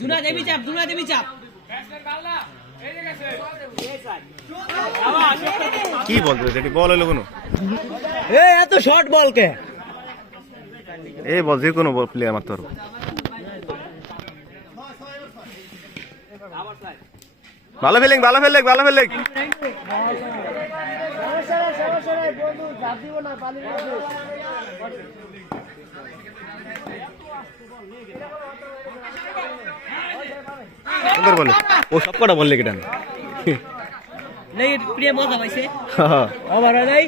দুনা দেবী চাপ কি বলতে এটি বল হলো কোনো এত শর্ট বল কে এই বল যে কোনো বল প্লেয়ার মারতে পারবো ভালো ফিলিং সুন্দর বলে ও সব কটা বললে কেটে প্রিয় মজা পাইছে ওভার নাই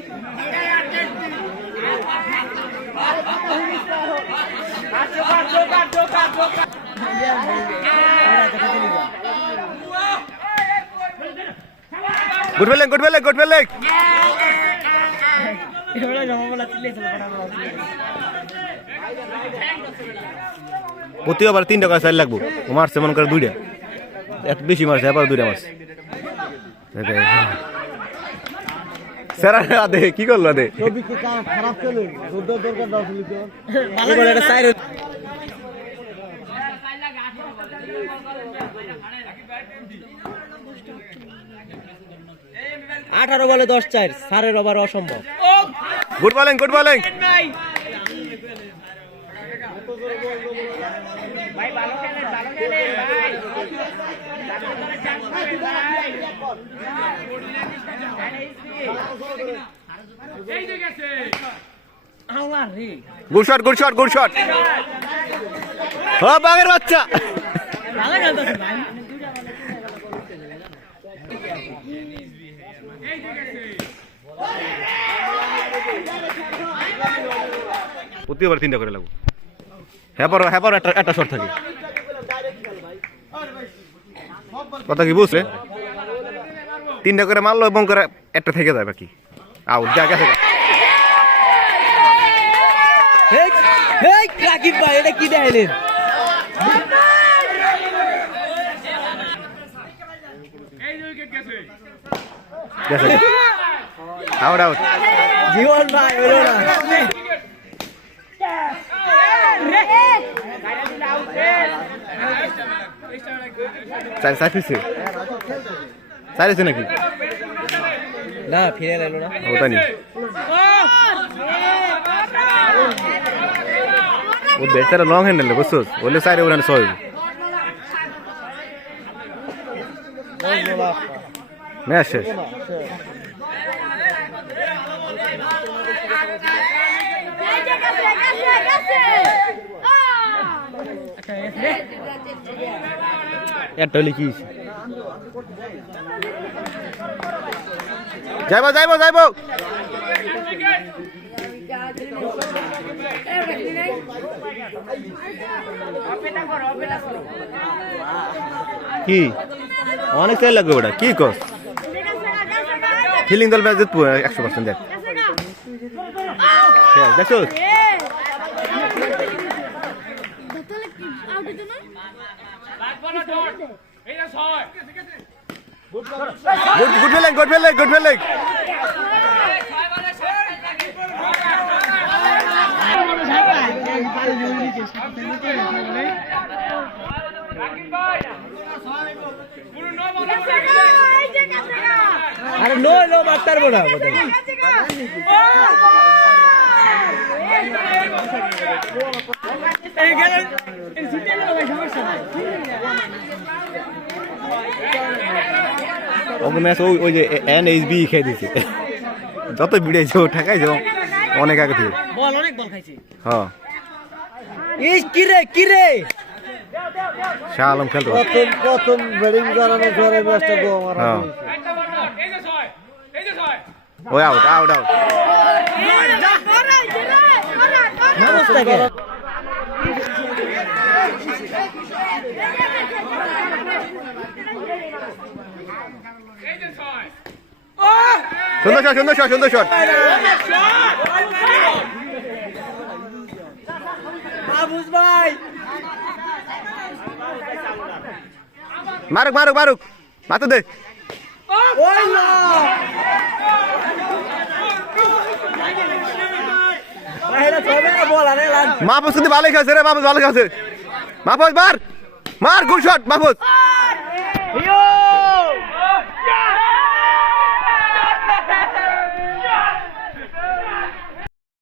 গুড ফিলিং প্রতি আবার 3টা করে চার লাগবো ও মারছে মনে করে 2টা এত বেশি মারছে আবার 2টা মারছে সেরা আদে কি করলো আদে খারাপ খেলো দরকার দাও তো 18 বলে 10-4 সারের ওভার অসম্ভব গুড বলিং ভাই ভালো খেলেন ভাই এই যে গেছে আল্লাহ রে গুড শট ও বাগের বাচ্চা ভালো খেলতেছে ভাই প্রতিবার 3টা করে লাগবো হ্যাপার একটা শট থাকে কথা কি বুঝলে 3টা করে মারলো এবং করে একটা থেকে যায় বাকি আউট যা গেছে রাকিব ভাই এটা কি দেখাইলেন আউট জীবন ভাই হলো না সাইরেছে নাকি না ফিরে এলো না ওটা নি ও বেচারা লং হ্যান্ডেল বুঝছো ওলে সাইরে ওখানে সই ম্যাচ শেষ একটা হলে কি যাইব কি অনেক টাইম লাগবে ওটা কি কস ফিলিং দল ম্যাচ জিতবো 100% দেখ দেখছো গুড ফিলিং আরে নো মারতে পারবো না ম্যাচ ওই যে NHB খেয়ে দিছে যত বিড়েছে ও ঠেকাইছে অনেক আগে থেকে অনেক বল খাইছে হ্যাঁ কিরে শাহ আলম খেলতো প্রথম ব্যাটিং করানো ধরে ম্যাচটা গো মারা ওই আউট নমস্তে সুন্দর শট ভাই মারুক মাতো দে মাহফুজ কিন্তু ভালো খেলছে রে, মাহফুজ ভালো খেলছে। মার গুড শট মাহমুদ